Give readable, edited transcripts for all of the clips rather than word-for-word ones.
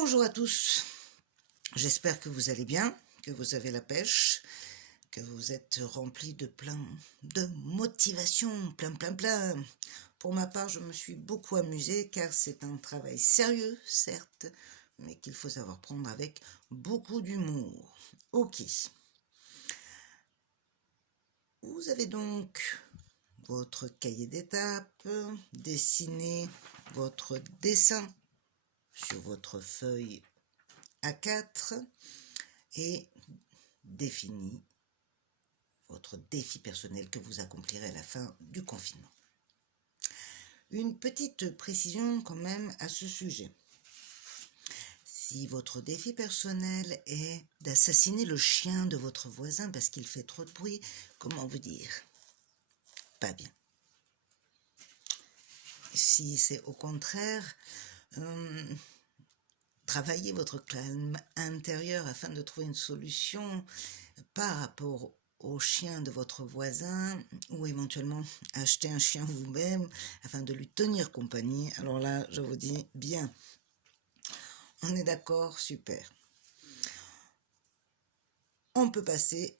Bonjour à tous, j'espère que vous allez bien, que vous avez la pêche, que vous êtes remplis de plein de motivation, plein. Pour ma part, je me suis beaucoup amusée car c'est un travail sérieux, certes, mais qu'il faut savoir prendre avec beaucoup d'humour. Ok. Vous avez donc votre cahier d'étapes, dessinez votre dessin sur votre feuille A4 et défini votre défi personnel que vous accomplirez à la fin du confinement. Une petite précision quand même à ce sujet. Si votre défi personnel est d'assassiner le chien de votre voisin parce qu'il fait trop de bruit, comment vous dire? Pas bien. Si c'est au contraire, travailler votre calme intérieur afin de trouver une solution par rapport au chien de votre voisin ou éventuellement acheter un chien vous-même afin de lui tenir compagnie. Alors là, je vous dis bien. On est d'accord, super. On peut passer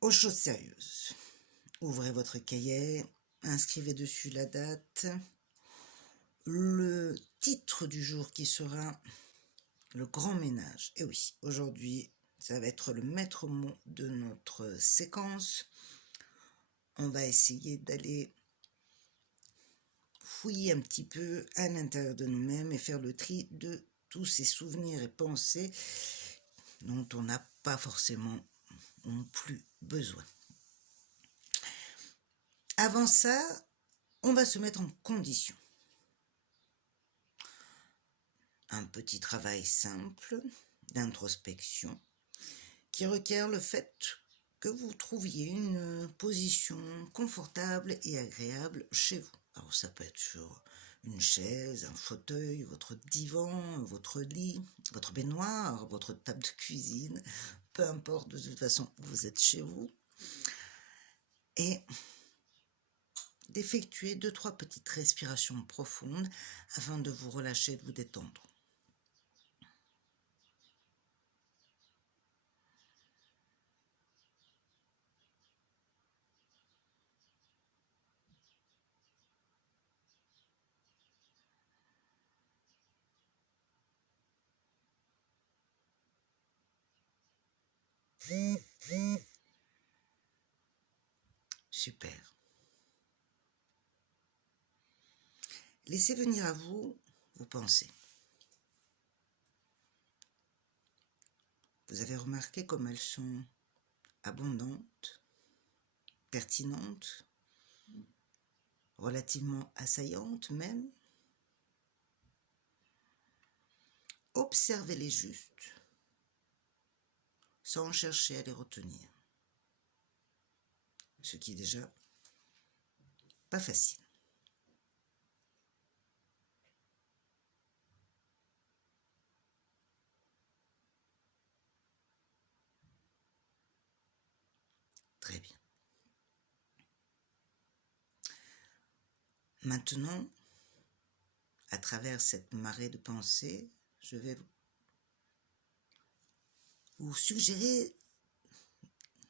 aux choses sérieuses. Ouvrez votre cahier, inscrivez dessus la date, le titre du jour qui sera le grand ménage. Et oui, aujourd'hui, ça va être le maître mot de notre séquence. On va essayer d'aller fouiller un petit peu à l'intérieur de nous-mêmes et faire le tri de tous ces souvenirs et pensées dont on n'a pas forcément non plus besoin. Avant ça, on va se mettre en condition. Un petit travail simple d'introspection qui requiert le fait que vous trouviez une position confortable et agréable chez vous. Alors ça peut être sur une chaise, un fauteuil, votre divan, votre lit, votre baignoire, votre table de cuisine, peu importe, de toute façon, vous êtes chez vous. Et d'effectuer 2-3 petites respirations profondes afin de vous relâcher et de vous détendre. Super. Laissez venir à vous vos pensées. Vous avez remarqué comme elles sont abondantes, pertinentes, relativement assaillantes même. Observez-les juste, sans chercher à les retenir. Ce qui est déjà pas facile. Très bien. Maintenant, à travers cette marée de pensées, je vais vous suggérer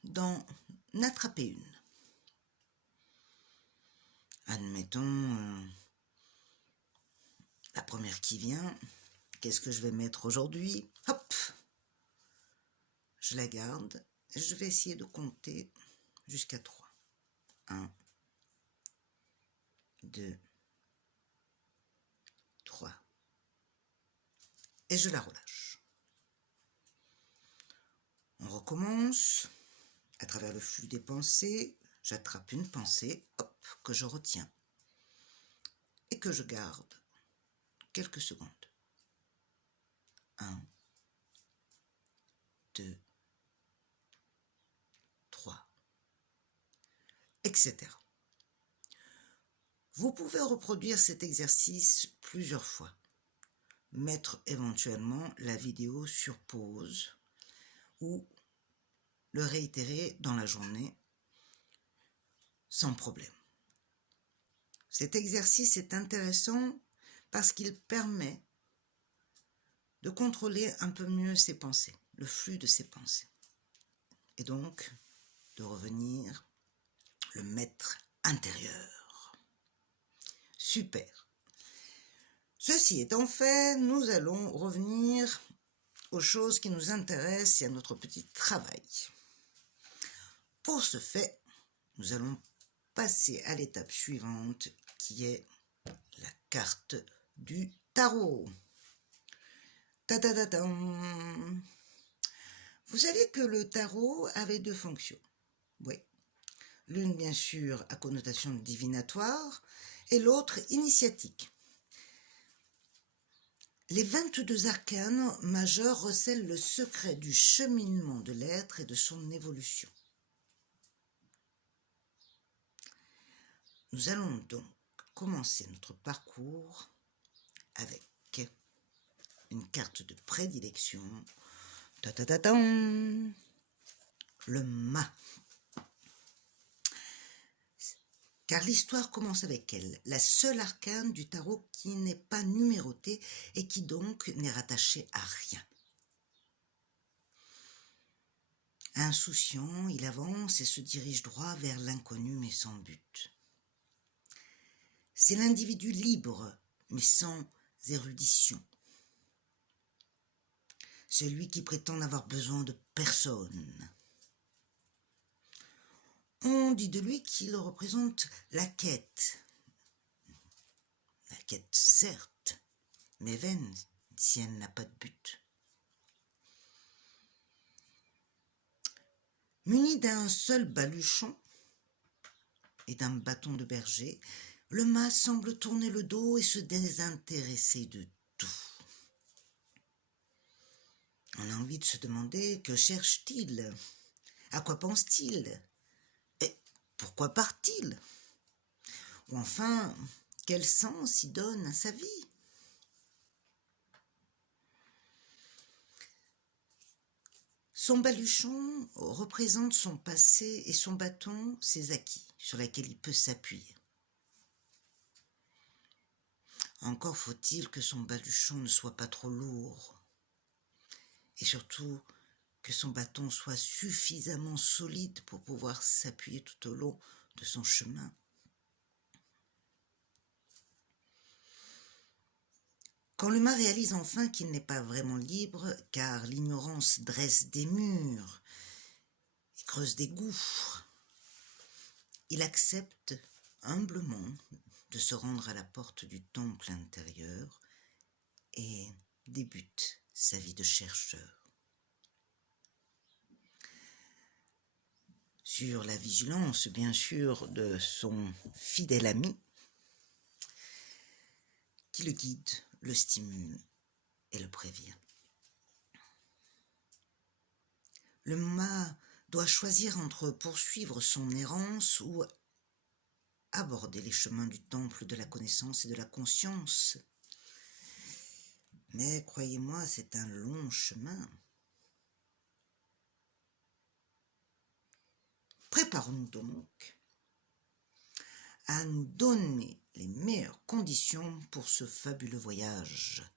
d'en attraper une. Admettons, la première qui vient, qu'est-ce que je vais mettre aujourd'hui? Hop! Je la garde et je vais essayer de compter jusqu'à 3. 1, 2, 3. Et je la relâche. On recommence. À travers le flux des pensées, j'attrape une pensée, hop, que je retiens et que je garde quelques secondes. 1, 2, 3, etc. Vous pouvez reproduire cet exercice plusieurs fois. Mettre éventuellement la vidéo sur pause ou le réitérer dans la journée sans problème. Cet exercice est intéressant parce qu'il permet de contrôler un peu mieux ses pensées, le flux de ses pensées. Et donc, de revenir le maître intérieur. Super. Ceci étant fait, nous allons revenir aux choses qui nous intéressent et à notre petit travail. Pour ce fait, nous allons passer à l'étape suivante qui est la carte du tarot. Ta-ta-ta-tam. Vous savez que le tarot avait deux fonctions. Oui. L'une, bien sûr, à connotation divinatoire et l'autre initiatique. Les 22 arcanes majeurs recèlent le secret du cheminement de l'être et de son évolution. Nous allons donc commencer notre parcours avec une carte de prédilection. Ta-ta-ta-tam. Le mât. Car l'histoire commence avec elle, la seule arcane du tarot qui n'est pas numérotée et qui donc n'est rattachée à rien. Insouciant, il avance et se dirige droit vers l'inconnu mais sans but. C'est l'individu libre mais sans érudition. Celui qui prétend n'avoir besoin de personne. On dit de lui qu'il représente la quête. La quête, certes, mais vaine si elle n'a pas de but. Muni d'un seul baluchon et d'un bâton de berger, le mât semble tourner le dos et se désintéresser de tout. On a envie de se demander que cherche-t-il? À quoi pense-t-il? Et pourquoi part-il? Ou enfin, quel sens il donne à sa vie? Son baluchon représente son passé et son bâton ses acquis sur lesquels il peut s'appuyer. Encore faut-il que son baluchon ne soit pas trop lourd et surtout que son bâton soit suffisamment solide pour pouvoir s'appuyer tout au long de son chemin. Quand le mât réalise enfin qu'il n'est pas vraiment libre, car l'ignorance dresse des murs et creuse des gouffres, il accepte humblement de se rendre à la porte du temple intérieur et débute sa vie de chercheur. Sur la vigilance, bien sûr, de son fidèle ami, qui le guide, le stimule et le prévient. Le mât doit choisir entre poursuivre son errance ou aborder les chemins du temple de la connaissance et de la conscience. Mais croyez-moi, c'est un long chemin. Préparons-nous donc à nous donner les meilleures conditions pour ce fabuleux voyage.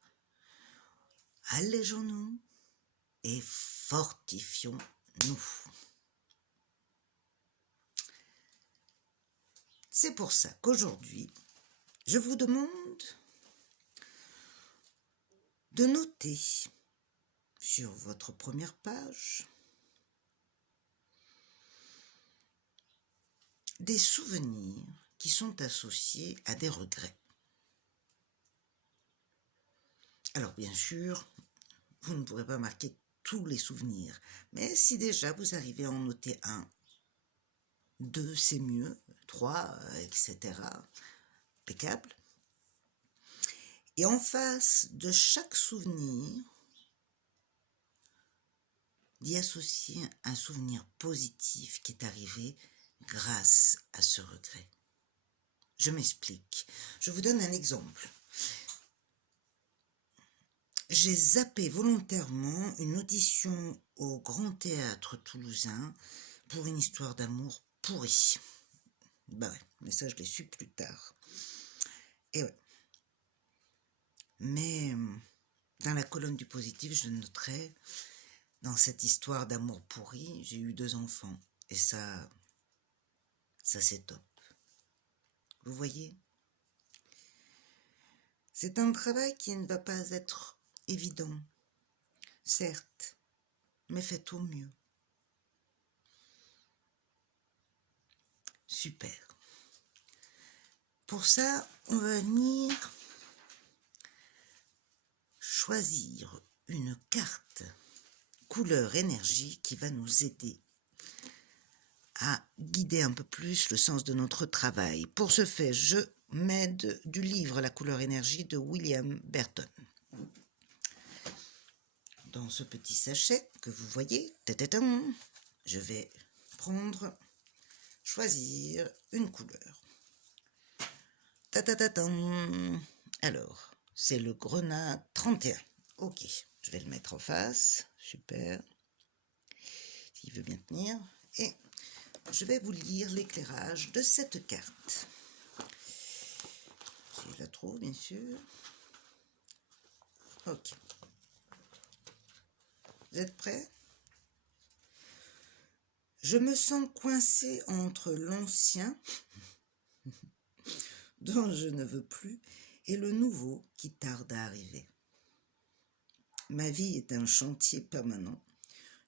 Allégeons-nous et fortifions-nous. C'est pour ça qu'aujourd'hui, je vous demande de noter sur votre première page des souvenirs qui sont associés à des regrets. Alors bien sûr, vous ne pourrez pas marquer tous les souvenirs, mais si déjà vous arrivez à en noter un, deux, c'est mieux, trois, etc. Impeccable. Et en face de chaque souvenir, d'y associer un souvenir positif qui est arrivé grâce à ce regret. Je m'explique. Je vous donne un exemple. J'ai zappé volontairement une audition au Grand Théâtre toulousain pour une histoire d'amour pourrie. Bah ouais, mais ça je l'ai su plus tard. Et ouais. Mais dans la colonne du positif, je noterai, dans cette histoire d'amour pourri, j'ai eu 2 enfants. Et ça c'est top. Vous voyez? C'est un travail qui ne va pas être évident, certes, mais faites au mieux. Super. Pour ça, on va venir choisir une carte couleur énergie qui va nous aider à guider un peu plus le sens de notre travail. Pour ce fait, je m'aide du livre La couleur énergie de William Burton. Dans ce petit sachet que vous voyez, je vais choisir une couleur. Alors, c'est le grenat 31. Ok, je vais le mettre en face. Super. S'il veut bien tenir. Et je vais vous lire l'éclairage de cette carte. Si je la trouve, bien sûr. Ok. Vous êtes prêts? Je me sens coincé entre l'ancien, dont je ne veux plus, et le nouveau qui tarde à arriver. Ma vie est un chantier permanent.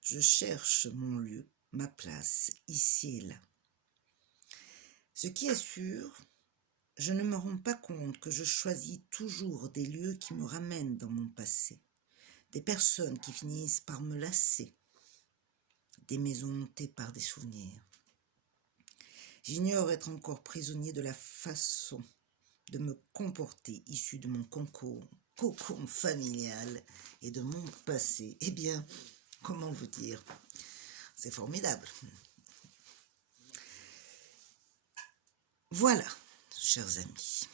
Je cherche mon lieu, ma place, ici et là. Ce qui est sûr, je ne me rends pas compte que je choisis toujours des lieux qui me ramènent dans mon passé, des personnes qui finissent par me lasser, des maisons hantées par des souvenirs. J'ignore être encore prisonnier de la façon de me comporter issue de mon cocon familial et de mon passé. Eh bien, comment vous dire? C'est formidable. Voilà, chers amis.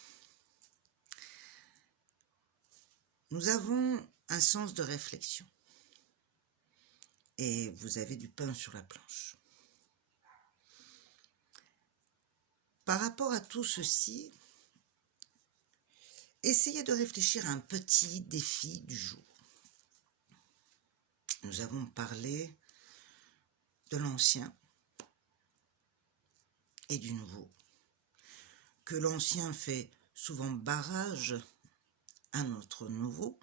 Nous avons un sens de réflexion. Et vous avez du pain sur la planche. Par rapport à tout ceci, essayez de réfléchir à un petit défi du jour. Nous avons parlé de l'ancien et du nouveau. Que l'ancien fait souvent barrage à notre nouveau.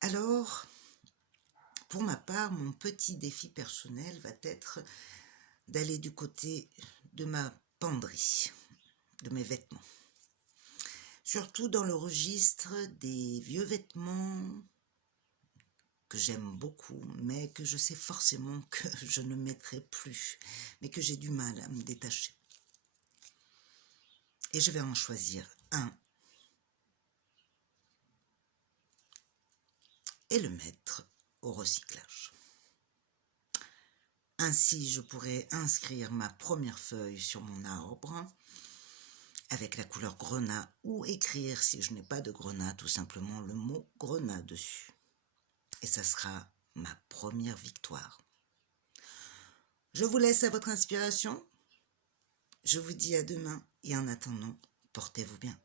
Alors, pour ma part, mon petit défi personnel va être d'aller du côté de ma penderie, de mes vêtements. Surtout dans le registre des vieux vêtements que j'aime beaucoup, mais que je sais forcément que je ne mettrai plus, mais que j'ai du mal à me détacher. Et je vais en choisir un et le mettre au recyclage. Ainsi, je pourrai inscrire ma première feuille sur mon arbre avec la couleur grenat ou écrire, si je n'ai pas de grenat, tout simplement le mot grenat dessus. Et ça sera ma première victoire. Je vous laisse à votre inspiration. Je vous dis à demain et en attendant, portez-vous bien.